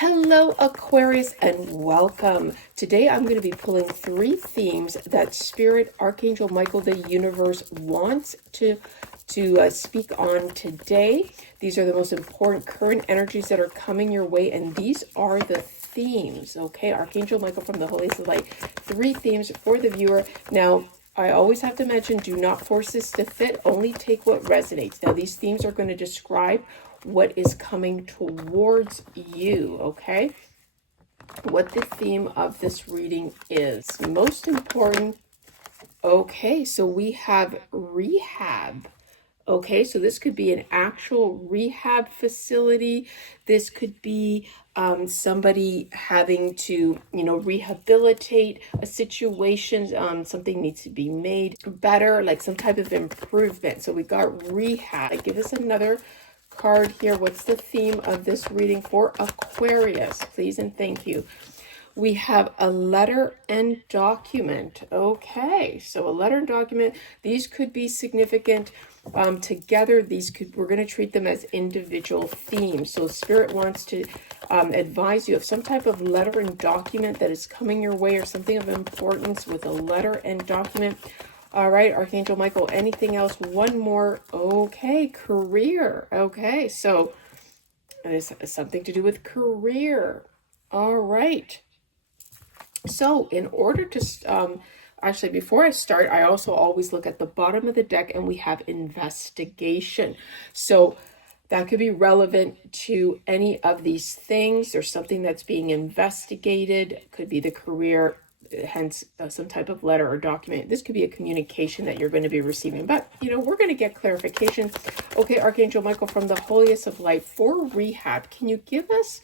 Hello, Aquarius, and welcome. Today I'm going to be pulling 3 themes that Spirit, Archangel Michael, the universe wants to speak on today. These are the most important current energies that are coming your way, and these are the themes, okay? Archangel Michael from the Holiest of Light. 3 themes for the viewer. Now, I always have to mention, do not force this to fit. Only take what resonates. Now, these themes are going to describe what is coming towards you, okay? What the theme of this reading is. Most important, okay, so we have rehab. Okay, so this could be an actual rehab facility. This could be somebody having to, rehabilitate a situation. Something needs to be made better, like some type of improvement. So we got rehab. Give us another card here. What's the theme of this reading for Aquarius? Please and thank you. We have a letter and document. Okay, so a letter and document. These could be significant together. We're going to treat them as individual themes. So Spirit wants to advise you of some type of letter and document that is coming your way, or something of importance with a letter and document. All right, Archangel Michael, anything else? One more. Okay, career. Okay, so it's something to do with career. All right. So in order to, actually, before I start, I also always look at the bottom of the deck, and we have investigation. So that could be relevant to any of these things. There's something that's being investigated. It could be the career, hence some type of letter or document. This could be a communication that you're going to be receiving, but we're going to get clarification. Okay, Archangel Michael from the Holiest of Light for rehab, can you give us,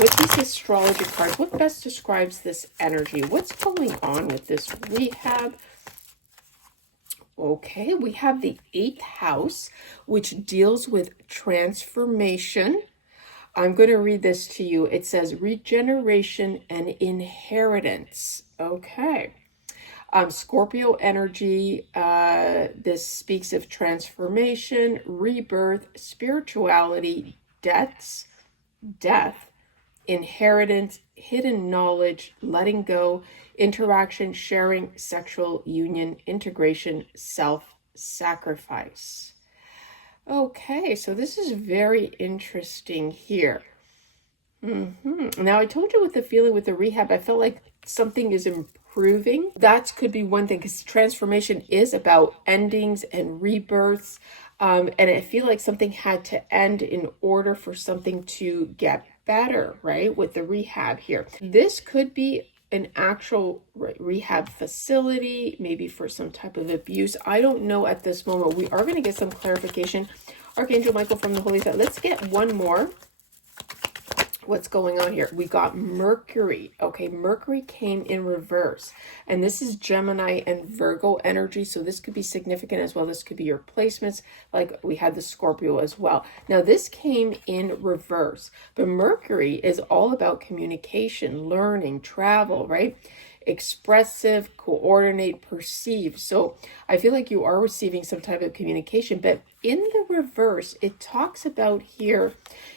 with these astrology cards, what best describes this energy? What's going on with this rehab? Okay, we have the 8th house, which deals with transformation. I'm going to read this to you. It says regeneration and inheritance. Okay. Scorpio energy. This speaks of transformation, rebirth, spirituality, death, inheritance, hidden knowledge, letting go, interaction, sharing, sexual union, integration, self-sacrifice. Okay, so this is very interesting here. Now, I told you with the feeling with the rehab, I felt like something is improving. That could be one thing, because transformation is about endings and rebirths. And I feel like something had to end in order for something to get better, right? With the rehab here. This could be an actual rehab facility, maybe for some type of abuse. I don't know at this moment. We are going to get some clarification. Archangel Michael from the Holy Side. Let's get one more. What's going on here? We got Mercury. Okay, Mercury came in reverse, and this is Gemini and Virgo energy, so this could be significant as well. This could be your placements, like we had the Scorpio as well. Now this came in reverse, but Mercury is all about communication, learning, travel, right? Expressive, coordinate, perceive. So I feel like you are receiving some type of communication, but in the reverse, it talks about here,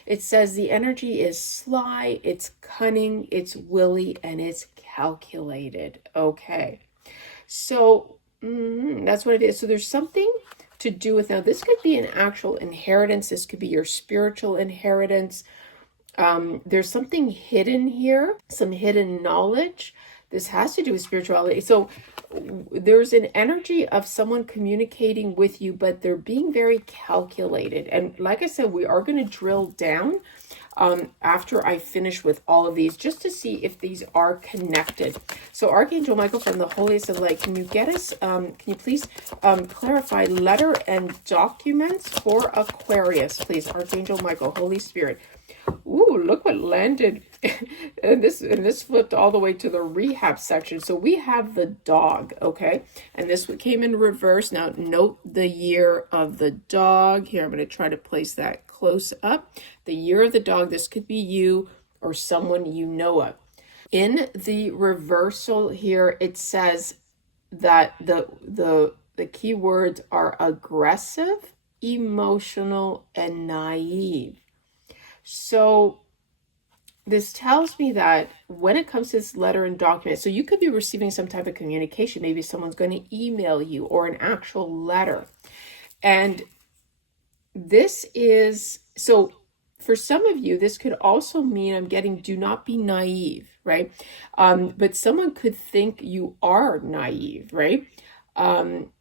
it says the energy is sly, it's cunning, it's willy, and it's calculated. Okay, so that's what it is. So there's something to do with, now this could be an actual inheritance. This could be your spiritual inheritance. There's something hidden here, some hidden knowledge. This has to do with spirituality. So there's an energy of someone communicating with you, but they're being very calculated. And like I said, we are going to drill down after I finish with all of these, just to see if these are connected. So Archangel Michael from the Holiest of Light, can you get us, can you please clarify letter and documents for Aquarius, please? Archangel Michael, Holy Spirit. Ooh, look what landed. and this flipped all the way to the rehab section. So we have the dog, okay? And this came in reverse. Now note the year of the dog. Here, I'm going to try to place that close up. The year of the dog. This could be you or someone you know of. In the reversal here, it says that the key words are aggressive, emotional, and naive. So this tells me that when it comes to this letter and document, so you could be receiving some type of communication. Maybe someone's going to email you or an actual letter. And this is, so for some of you, this could also mean I'm getting do not be naive, right? But someone could think you are naive, right? And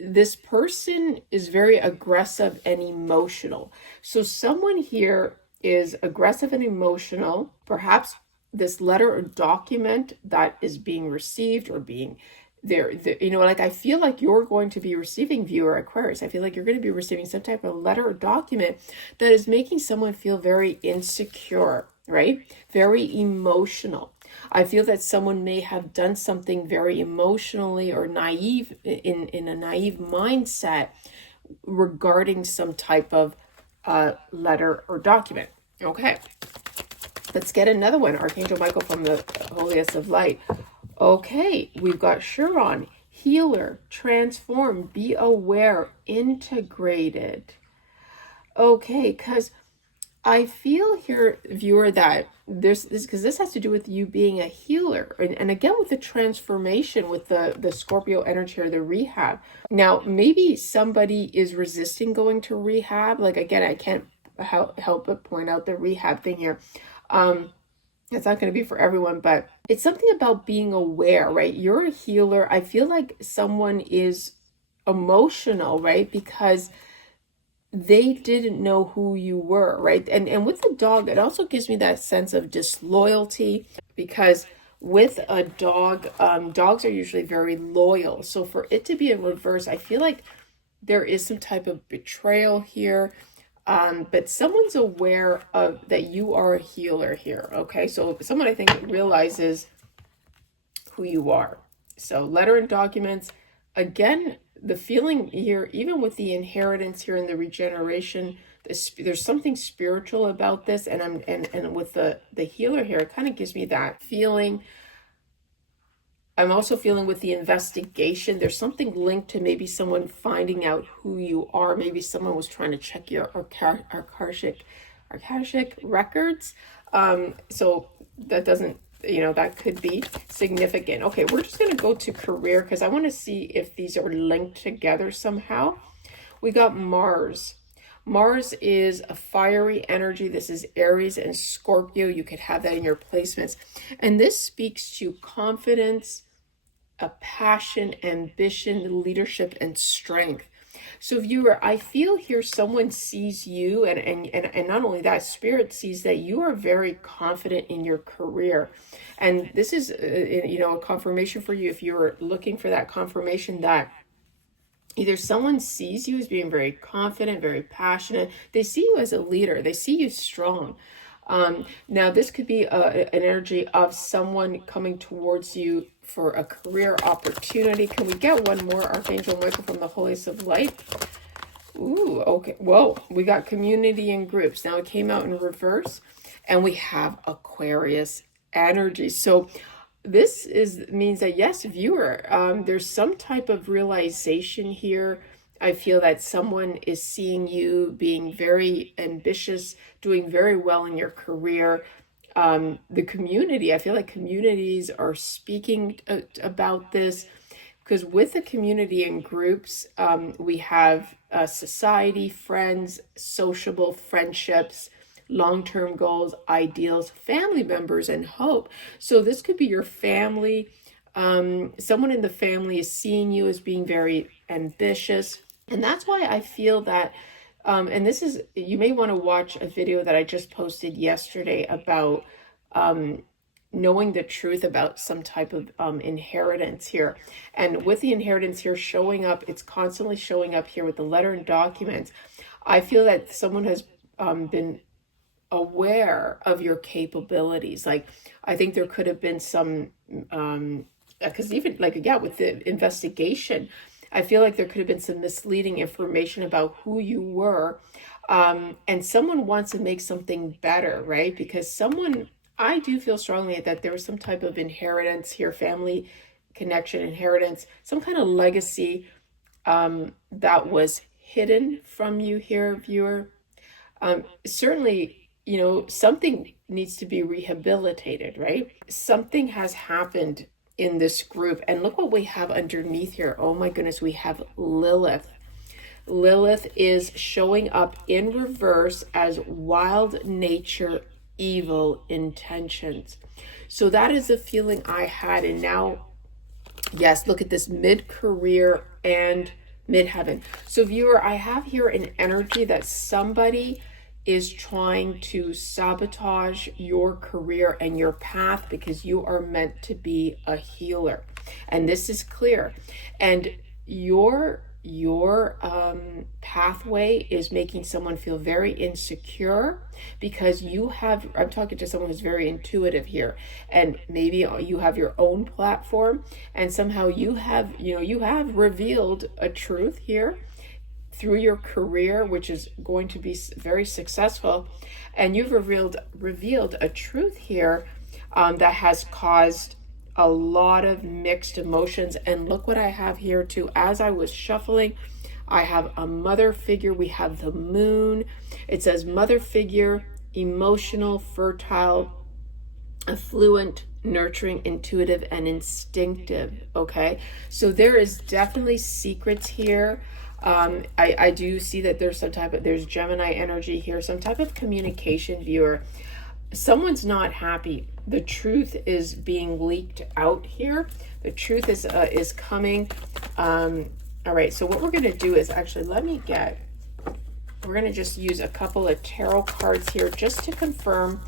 this person is very aggressive and emotional. So someone here is aggressive and emotional. Perhaps this letter or document that is being received or being there, you know, like I feel like you're going to be receiving, viewer Aquarius. I feel like you're going to be receiving some type of letter or document that is making someone feel very insecure, right? Very emotional. I feel that someone may have done something very emotionally or naive in a naive mindset regarding some type of letter or document. Okay, let's get another one. Archangel Michael from the Holiest of Light. Okay, we've got Chiron, healer, transform, be aware, integrated. Okay, because I feel here, viewer, that this because this has to do with you being a healer, and again with the transformation with the Scorpio energy or the rehab. Now maybe somebody is resisting going to rehab. Like again, I can't help but point out the rehab thing here. It's not going to be for everyone, but it's something about being aware, right? You're a healer. I feel like someone is emotional, right? Because they didn't know who you were, right? And with the dog, it also gives me that sense of disloyalty, because with a dog, dogs are usually very loyal. So for it to be in reverse, I feel like there is some type of betrayal here. But someone's aware of that you are a healer here. Okay, so someone I think realizes who you are. So letter and documents, again, the feeling here, even with the inheritance here and the regeneration, there's something spiritual about this. And with the healer here, it kind of gives me that feeling. I'm also feeling with the investigation, there's something linked to maybe someone finding out who you are. Maybe someone was trying to check your Akashic records. So that doesn't, you know, that could be significant. Okay, we're just going to go to career because I want to see if these are linked together somehow. We got Mars. Mars is a fiery energy. This is Aries and Scorpio. You could have that in your placements. And this speaks to confidence, a passion, ambition, leadership, and strength. So viewer, I feel here someone sees you, and not only that, spirit sees that you are very confident in your career. And this is, you know, a confirmation for you if you're looking for that confirmation that either someone sees you as being very confident, very passionate. They see you as a leader. They see you strong. Now, this could be an energy of someone coming towards you for a career opportunity. Can we get one more, Archangel Michael from the Holiest of Light? Ooh, okay. Whoa, we got community and groups. Now it came out in reverse, and we have Aquarius energy. So this means that, yes, viewer, there's some type of realization here. I feel that someone is seeing you being very ambitious, doing very well in your career. The community, I feel like communities are speaking about this, because with the community and groups, we have society, friends, sociable friendships, long-term goals, ideals, family members, and hope. So this could be your family. Someone in the family is seeing you as being very ambitious. And that's why I feel that, and this is, you may want to watch a video that I just posted yesterday about knowing the truth about some type of inheritance here. And with the inheritance here showing up, it's constantly showing up here with the letter and documents. I feel that someone has been aware of your capabilities. Like, I think there could have been some, because even like, yeah, with the investigation, I feel like there could have been some misleading information about who you were. And someone wants to make something better, right? Because someone, I do feel strongly that there was some type of inheritance here, family connection, inheritance, some kind of legacy that was hidden from you here, viewer. Certainly, you know, something needs to be rehabilitated, right? Something has happened in this group. And look what we have underneath here. Oh my goodness, we have Lilith. Lilith is showing up in reverse as wild nature, evil intentions. So that is the feeling I had. And now, yes, look at this, mid-career and mid-heaven. So viewer, I have here an energy that somebody is trying to sabotage your career and your path because you are meant to be a healer. And this is clear. And your pathway is making someone feel very insecure because you have, I'm talking to someone who's very intuitive here, and maybe you have your own platform and somehow you have revealed a truth here through your career, which is going to be very successful, and you've revealed a truth here that has caused a lot of mixed emotions. And look what I have here too. As I was shuffling, I have a mother figure. We have the moon. It says mother figure, emotional, fertile, affluent, nurturing, intuitive, and instinctive. Okay, so there is definitely secrets here. I do see that there's Gemini energy here, some type of communication, viewer. Someone's not happy. The truth is being leaked out here. The truth is coming. All right, so what we're going to do is actually, we're going to just use a couple of tarot cards here just to confirm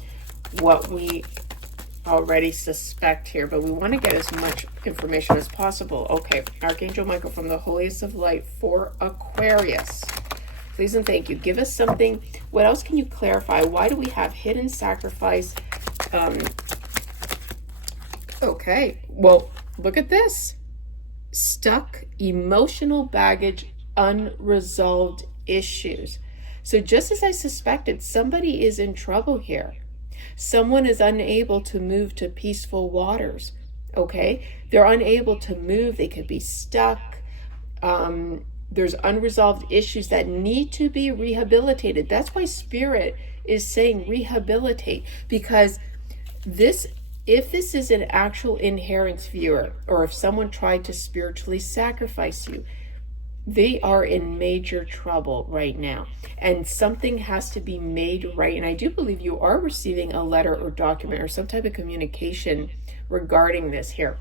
what we already suspect here, but we want to get as much information as possible. Okay, Archangel Michael from the holiest of light for Aquarius. Please and thank you. Give us something. What else can you clarify? Why do we have hidden sacrifice? Okay, well, look at this. Stuck, emotional baggage, unresolved issues. So just as I suspected, somebody is in trouble here. Someone is unable to move to peaceful waters. Okay, they're unable to move. They could be stuck. There's unresolved issues that need to be rehabilitated. That's why Spirit is saying rehabilitate, because if this is an actual inherent, viewer, or if someone tried to spiritually sacrifice you, they are in major trouble right now, and something has to be made right. And I do believe you are receiving a letter or document or some type of communication regarding this here.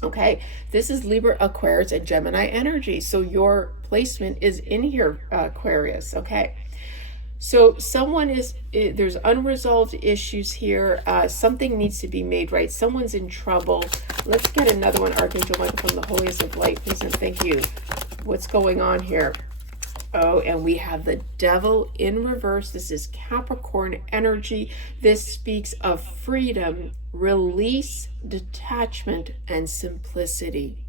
Okay, this is Libra, Aquarius, and Gemini energy. So your placement is in here, Aquarius. Okay, so there's unresolved issues here. Something needs to be made right. Someone's in trouble. Let's get another one, Archangel Michael from the holiest of light. Please and thank you. What's going on here? Oh, and we have the Devil in reverse. This is Capricorn energy. This speaks of freedom, release, detachment, and simplicity.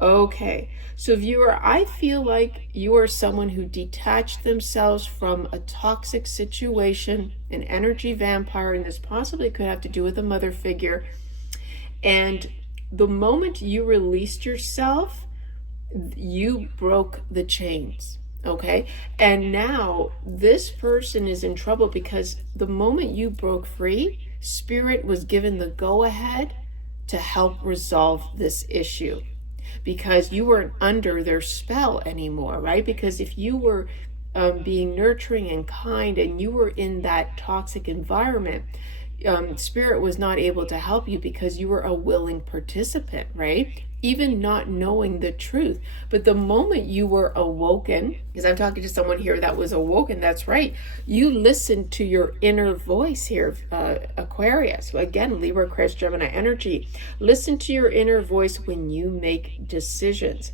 Okay, so viewer, I feel like you are someone who detached themselves from a toxic situation, an energy vampire, and this possibly could have to do with a mother figure. And the moment you released yourself, you broke the chains. Okay, and now this person is in trouble because the moment you broke free, Spirit was given the go-ahead to help resolve this issue, because you weren't under their spell anymore, right? Because if you were being nurturing and kind and you were in that toxic environment, Spirit was not able to help you because you were a willing participant, right? Even not knowing the truth. But the moment you were awoken, because I'm talking to someone here that was awoken, that's right, you listened to your inner voice here, Aquarius. Again, Libra, Aquarius, Gemini energy. Listen to your inner voice when you make decisions.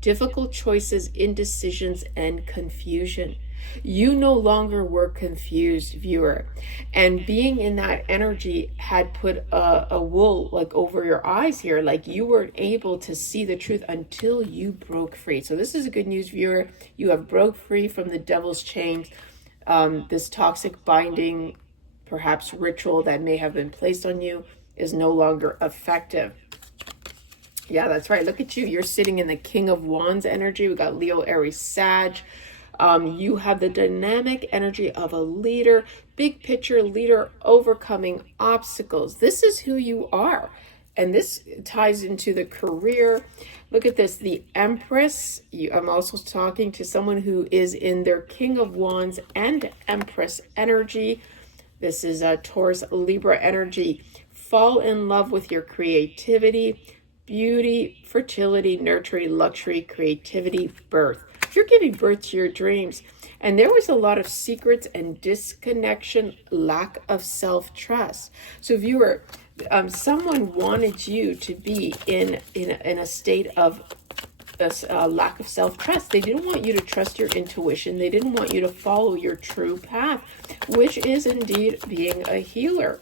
Difficult choices, indecisions, and confusion. You no longer were confused, viewer, and being in that energy had put a wool like over your eyes here, like you weren't able to see the truth until you broke free. So this is a good news, viewer. You have broke free from the devil's chains, this toxic binding, perhaps ritual that may have been placed on you is no longer effective. Yeah, that's right. Look at you. You're sitting in the King of Wands energy. We got Leo, Aries, Sag. You have the dynamic energy of a leader, big picture leader overcoming obstacles. This is who you are. And this ties into the career. Look at this, the Empress. I'm also talking to someone who is in their King of Wands and Empress energy. This is a Taurus Libra energy. Fall in love with your creativity, beauty, fertility, nurturing, luxury, creativity, birth. You're giving birth to your dreams. And there was a lot of secrets and disconnection, lack of self-trust. So if you were, someone wanted you to be in a state of lack of self-trust. They didn't want you to trust your intuition. They didn't want you to follow your true path, which is indeed being a healer.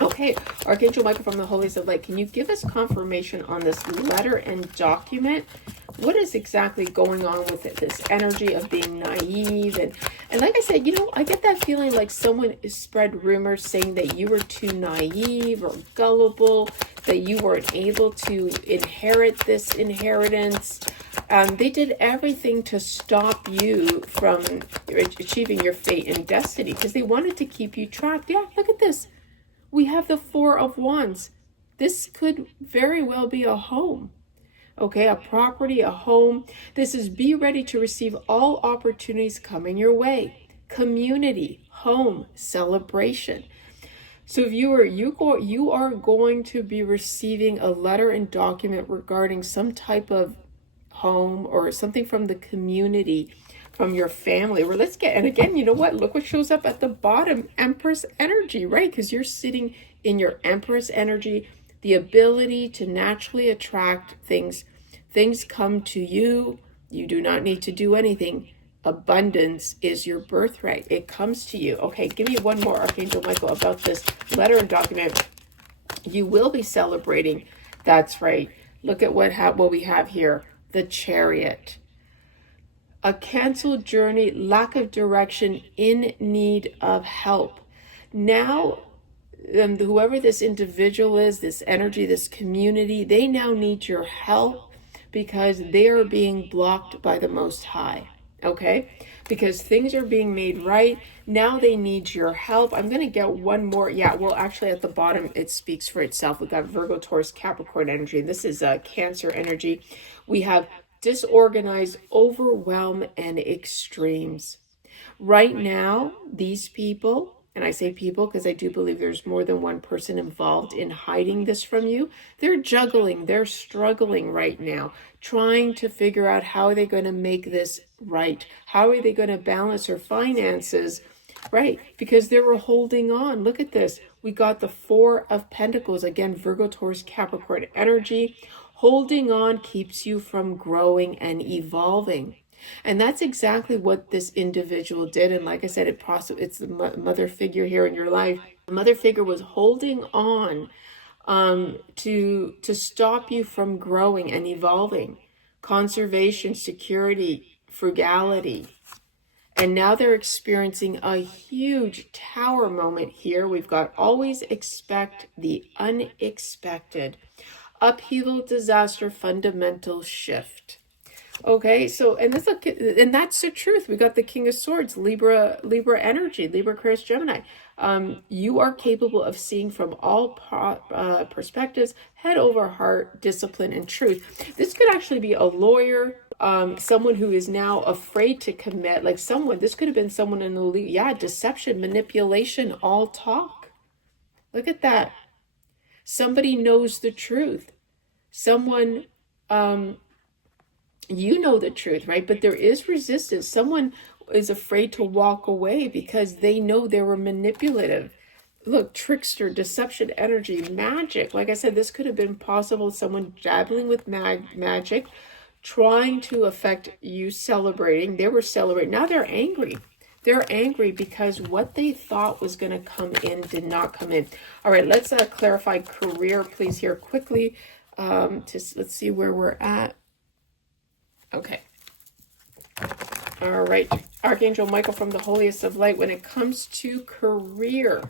Okay, Archangel Michael from the Holies of Light, can you give us confirmation on this letter and document? What is exactly going on with it, this energy of being naive? And like I said, you know, I get that feeling like someone spread rumors saying that you were too naive or gullible, that you weren't able to inherit this inheritance. They did everything to stop you from achieving your fate and destiny because they wanted to keep you trapped. Yeah, look at this. We have the Four of Wands. This could very well be a home. Okay, a property, a home. This is be ready to receive all opportunities coming your way. Community, home, celebration. So if you are going to be receiving a letter and document regarding some type of home or something from the community, from your family. Or let's get, and again, you know what? Look what shows up at the bottom, Empress energy, right? Because you're sitting in your Empress energy. The ability to naturally attract things. Things come to you. You do not need to do anything. Abundance is your birthright. It comes to you. Okay, give me one more, Archangel Michael, about this letter and document. You will be celebrating. That's right. Look at what we have here. The Chariot. A canceled journey, lack of direction, in need of help. Now, whoever this individual is, this energy, this community, they now need your help because they are being blocked by the Most High, okay? Because things are being made right. Now they need your help. I'm going to get one more. Yeah, well, actually at the bottom, it speaks for itself. We've got Virgo, Taurus, Capricorn energy. This is Cancer energy. We have disorganized, overwhelm, and extremes. Right now, these people, and I say people because I do believe there's more than one person involved in hiding this from you. They're juggling, they're struggling right now, trying to figure out how are they going to make this right? How are they going to balance their finances, right? Because they were holding on. Look at this. We got the Four of Pentacles. Again, Virgo, Taurus, Capricorn energy. Holding on keeps you from growing and evolving. And that's exactly what this individual did. And like I said, it's the mother figure here in your life. The mother figure was holding on to stop you from growing and evolving. Conservation, security, frugality. And now they're experiencing a huge tower moment here. We've got always expect the unexpected. Upheaval, disaster, fundamental shift. Okay, so and that's the truth. We got the King of Swords, Libra energy, Libra, Aquarius, Gemini. You are capable of seeing from all perspectives, head over heart, discipline, and truth. This could actually be a lawyer, someone who is now afraid to commit. Like this could have been someone in the league. Yeah, deception, manipulation, all talk. Look at that. Somebody knows the truth. Someone, you know the truth, right? But there is resistance. Someone is afraid to walk away because they know they were manipulative. Look, trickster, deception, energy, magic. Like I said, this could have been possible. Someone dabbling with magic, trying to affect you celebrating. They were celebrating. Now they're angry. They're angry because what they thought was going to come in did not come in. All right, let's clarify career, please, here quickly. Let's see where we're at. Okay. All right. Archangel Michael from the Holiest of Light, when it comes to career.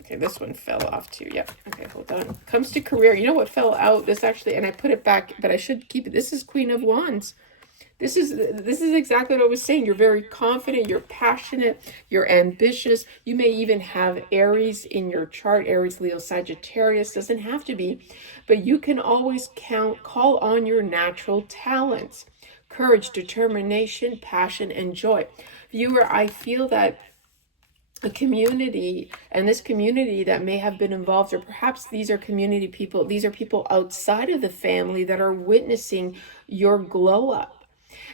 Okay, this one fell off too. Yep. Okay, hold on. Comes to career. You know what fell out? This actually, and I put it back, but I should keep it. This is Queen of Wands. This is exactly what I was saying. You're very confident, you're passionate, you're ambitious. You may even have Aries in your chart, Aries, Leo, Sagittarius, doesn't have to be, but you can always call on your natural talents. Courage, determination, passion, and joy. Viewer, I feel that a community, and this community that may have been involved, or perhaps these are community people, these are people outside of the family that are witnessing your glow up.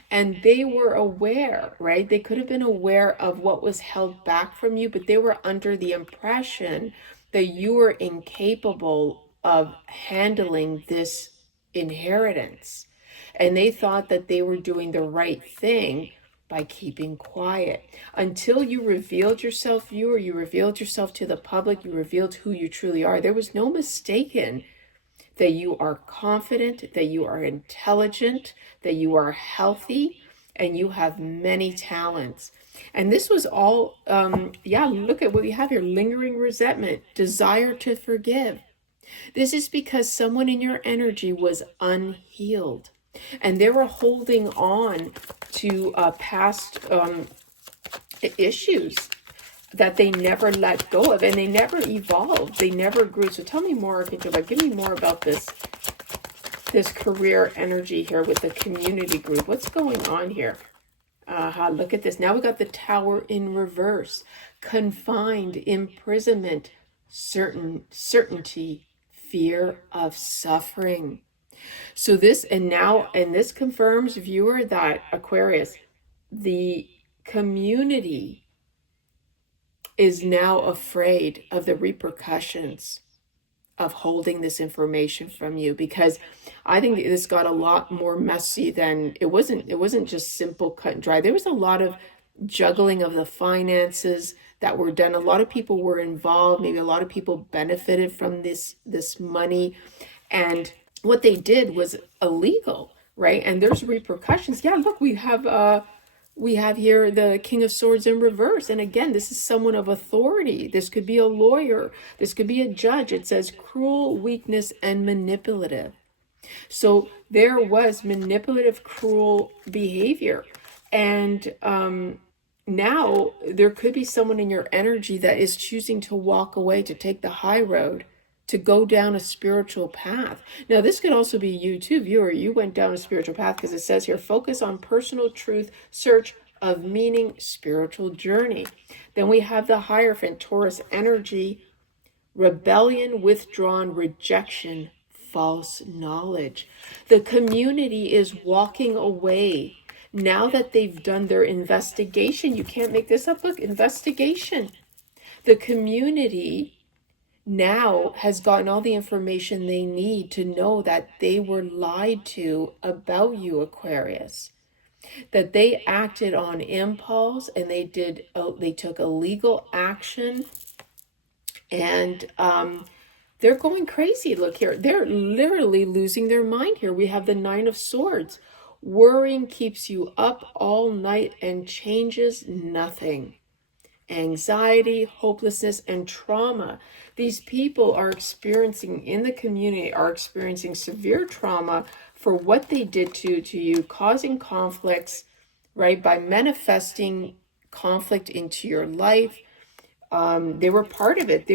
And they were aware, right? They could have been aware of what was held back from you, but they were under the impression that you were incapable of handling this inheritance. And they thought that they were doing the right thing by keeping quiet. Until you revealed yourself, viewer, you revealed yourself to the public, you revealed who you truly are. There was no mistaking that you are confident, that you are intelligent, that you are healthy, and you have many talents. And this was all, look at what we have here: lingering resentment, desire to forgive. This is because someone in your energy was unhealed, and they were holding on to past issues that they never let go of, and they never evolved, they never grew. So tell me more, Archangel, give me more about this career energy here with the community group. What's going on here? Look at this. Now we got the Tower in reverse. Confined, imprisonment, certainty, fear of suffering. So this, and this confirms, viewer, that Aquarius, the community is now afraid of the repercussions of holding this information from you, because I think this got a lot more messy than it wasn't just simple cut and dry. There was a lot of juggling of the finances that were done. A lot of people were involved, maybe a lot of people benefited from this money, and what they did was illegal, right? And there's repercussions. Yeah, look, we have here the King of Swords in reverse. And again, this is someone of authority. This could be a lawyer. This could be a judge. It says cruel, weakness, and manipulative. So there was manipulative, cruel behavior. And now there could be someone in your energy that is choosing to walk away, to take the high road, to go down a spiritual path. Now, this could also be you too, viewer. You went down a spiritual path, because it says here, focus on personal truth, search of meaning, spiritual journey. Then we have the Hierophant, Taurus energy, rebellion, withdrawn, rejection, false knowledge. The community is walking away now that they've done their investigation. You can't make this up. Look, investigation. The community now has gotten all the information they need to know that they were lied to about you, Aquarius, that they acted on impulse, and they took illegal action, and they're going crazy. Look here, they're literally losing their mind here. We have the Nine of Swords. Worrying keeps you up all night and changes nothing. Anxiety, hopelessness, and trauma. These people are experiencing, in the community, are experiencing severe trauma for what they did to you, causing conflicts, right? By manifesting conflict into your life. They were part of it.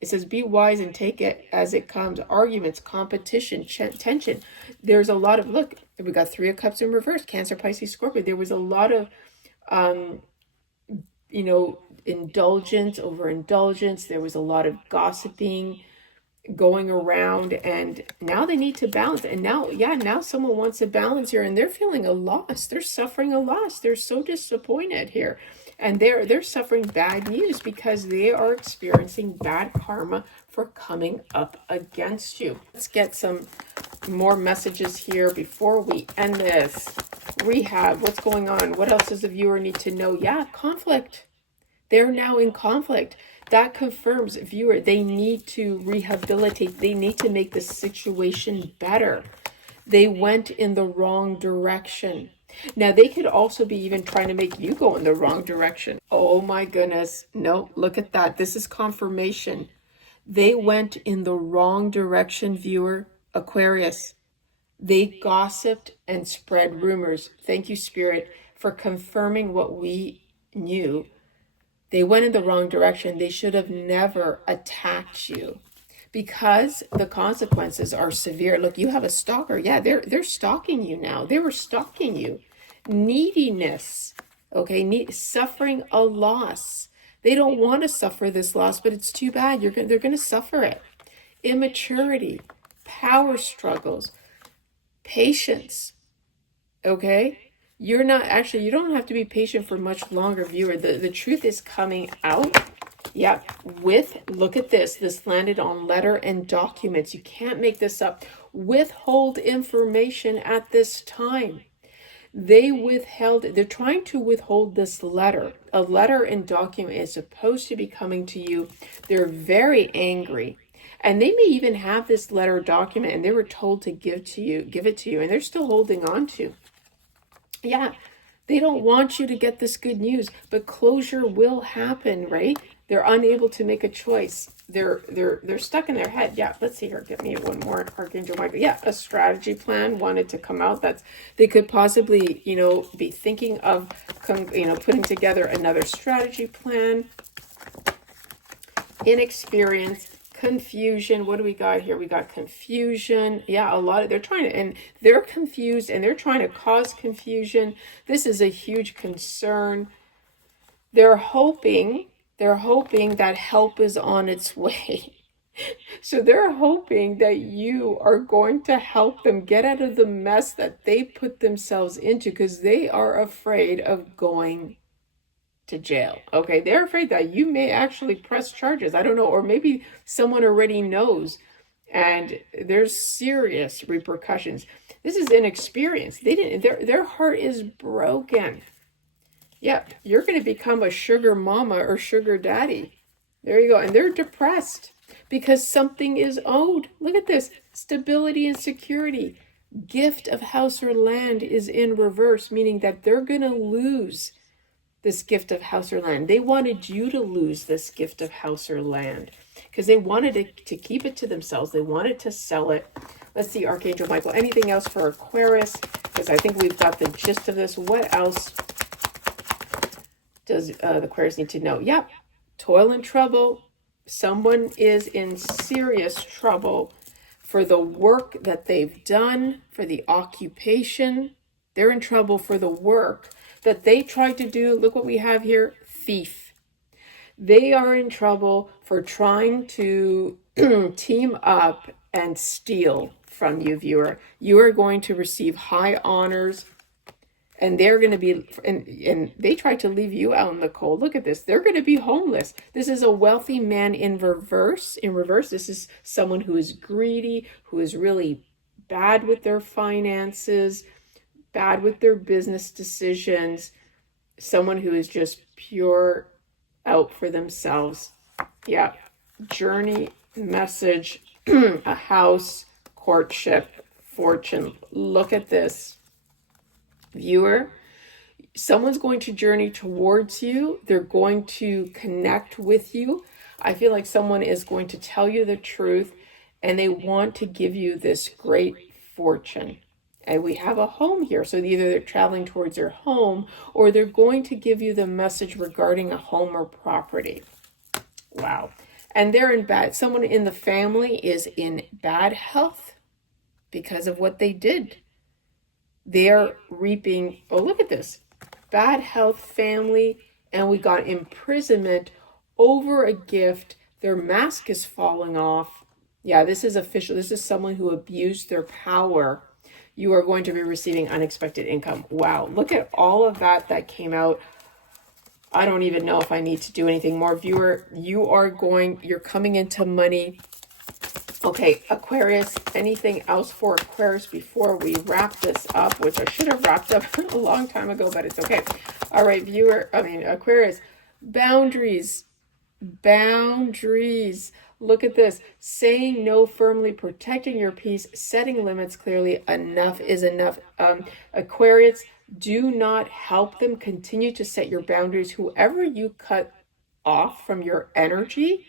It says, be wise and take it as it comes. Arguments, competition, tension. There's a lot of, look, we got Three of Cups in reverse, Cancer, Pisces, Scorpio. There was a lot of, indulgence, overindulgence. There was a lot of gossiping going around, and now they need to balance. And now someone wants a balance here, and they're feeling a loss. They're suffering a loss. They're so disappointed here, and they're suffering bad news because they are experiencing bad karma for coming up against you. Let's get some more messages here before we end this. Rehab, what's going on? What else does the viewer need to know? Yeah, conflict. They're now in conflict. That confirms, viewer, they need to rehabilitate. They need to make the situation better. They went in the wrong direction. Now, they could also be even trying to make you go in the wrong direction. Oh my goodness. No, look at that. This is confirmation. They went in the wrong direction, viewer, Aquarius. They gossiped and spread rumors. Thank you, Spirit, for confirming what we knew. They went in the wrong direction. They should have never attacked you because the consequences are severe. Look, you have a stalker. Yeah, they're stalking you now. They were stalking you. Neediness, okay, suffering a loss. They don't want to suffer this loss, but it's too bad. They're going to suffer it. Immaturity, power struggles, patience, okay? You're not, actually, you don't have to be patient for much longer, viewer. The truth is coming out. Yeah, look at this. This landed on letter and documents. You can't make this up. Withhold information at this time. They're trying to withhold this letter. A letter and document is supposed to be coming to you. They're very angry. And they may even have this letter document and they were told to give it to you, and they're still holding on to. Yeah, they don't want you to get this good news, but closure will happen, right? They're unable to make a choice. They're stuck in their head. Yeah, let's see here. Get me one more, Archangel Michael. Yeah, a strategy plan wanted to come out. They could possibly, be thinking of, putting together another strategy plan. Inexperience, confusion. What do we got here? We got confusion. Yeah, they're confused and they're trying to cause confusion. This is a huge concern. They're hoping that help is on its way. So they're hoping that you are going to help them get out of the mess that they put themselves into, because they are afraid of going to jail. Okay, they're afraid that you may actually press charges. I don't know, or maybe someone already knows and there's serious repercussions. This is inexperience. Their heart is broken. Yep, you're going to become a sugar mama or sugar daddy. There you go. And they're depressed because something is owed. Look at this. Stability and security. Gift of house or land is in reverse, meaning that they're going to lose this gift of house or land. They wanted you to lose this gift of house or land because they wanted to keep it to themselves. They wanted to sell it. Let's see, Archangel Michael. Anything else for Aquarius? Because I think we've got the gist of this. What else does the Aquarius need to know? Yep, toil and trouble. Someone is in serious trouble for the work that they've done, for the occupation. They're in trouble for the work that they tried to do. Look what we have here, thief. They are in trouble for trying to team up and steal from you, viewer. You are going to receive high honors, and they're going to be, and they tried to leave you out in the cold. Look at this. They're going to be homeless. This is a wealthy man in reverse. In reverse, this is someone who is greedy, who is really bad with their finances, bad with their business decisions, someone who is just pure out for themselves. Yeah, journey, message, a house, courtship, fortune. Look at this, viewer. Someone's going to journey towards you. They're going to connect with you. I feel like someone is going to tell you the truth, and they want to give you this great fortune. And we have a home here. So either they're traveling towards their home, or they're going to give you the message regarding a home or property. Wow. And someone in the family is in bad health because of what they did. They're reaping, oh, look at this. Bad health family, and we got imprisonment over a gift. Their mask is falling off. Yeah, this is official. This is someone who abused their power. You are going to be receiving unexpected income. Wow, look at all of that came out. I don't even know if I need to do anything more. Viewer, you're coming into money. Okay, Aquarius, anything else for Aquarius before we wrap this up, which I should have wrapped up a long time ago, but it's okay. All right, Aquarius, boundaries. Look at this. Saying no firmly, protecting your peace, setting limits clearly. Enough is enough. Aquarius, do not help them. Continue to set your boundaries. Whoever you cut off from your energy,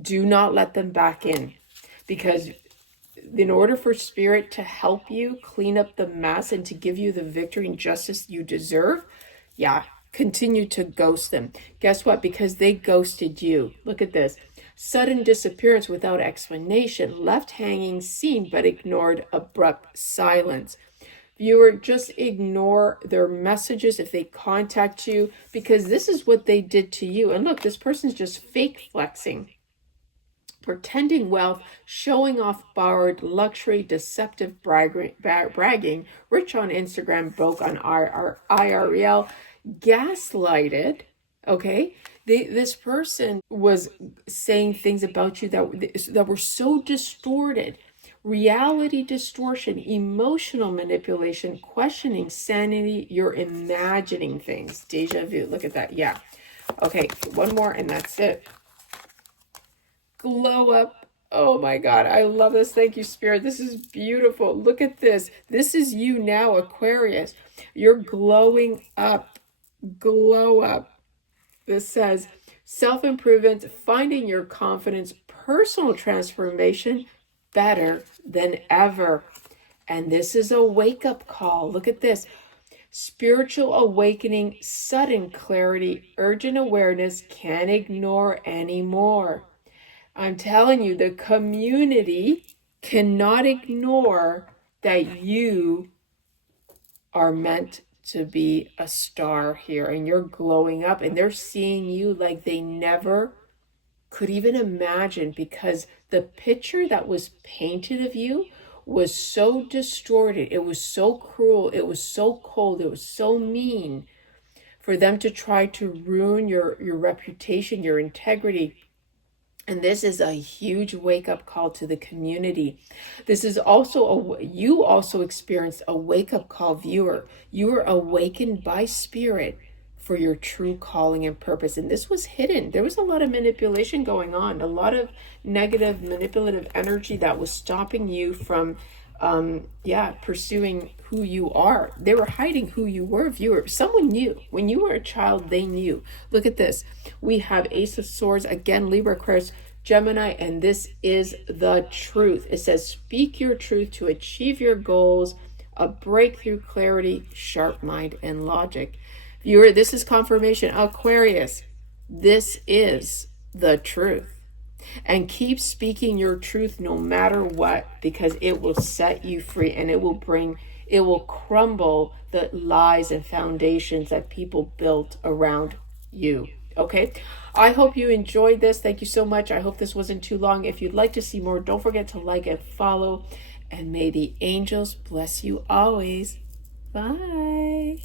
do not let them back in, because in order for spirit to help you clean up the mess and to give you the victory and justice you deserve, yeah, continue to ghost them. Guess what? Because they ghosted you. Look at this. Sudden disappearance without explanation, left hanging, seen but ignored, abrupt silence. Viewer, just ignore their messages if they contact you, because this is what they did to you. And look, this person's just fake flexing, pretending wealth, showing off borrowed luxury, deceptive bragging, rich on Instagram, broke on IRL, gaslighted. Okay, this person was saying things about you that were so distorted. Reality distortion, emotional manipulation, questioning sanity, you're imagining things. Deja vu, look at that. Yeah. Okay, one more and that's it. Glow up. Oh my God, I love this. Thank you, Spirit. This is beautiful. Look at this. This is you now, Aquarius. You're glowing up. Glow up. This says self-improvement, finding your confidence, personal transformation, better than ever. And this is a wake-up call. Look at this. Spiritual awakening, sudden clarity, urgent awareness, can't ignore anymore. I'm telling you, the community cannot ignore that you are meant to be a star here, and you're glowing up, and they're seeing you like they never could even imagine, because the picture that was painted of you was so distorted. It was so cruel. It was so cold. It was so mean for them to try to ruin your reputation, your integrity. And this is a huge wake-up call to the community. This is also you also experienced a wake-up call, viewer. You were awakened by spirit for your true calling and purpose. And this was hidden. There was a lot of manipulation going on, a lot of negative manipulative energy that was stopping you from pursuing who you are. They were hiding who you were, viewer. Someone knew. When you were a child, they knew. Look at this. We have Ace of Swords, again, Libra, Aquarius, Gemini, and this is the truth. It says, speak your truth to achieve your goals, a breakthrough, clarity, sharp mind, and logic. Viewer, this is confirmation. Aquarius, this is the truth. And keep speaking your truth no matter what, because it will set you free, and it will crumble the lies and foundations that people built around you. Okay, I hope you enjoyed this. Thank you so much. I hope this wasn't too long. If you'd like to see more, don't forget to like and follow, and may the angels bless you always. Bye.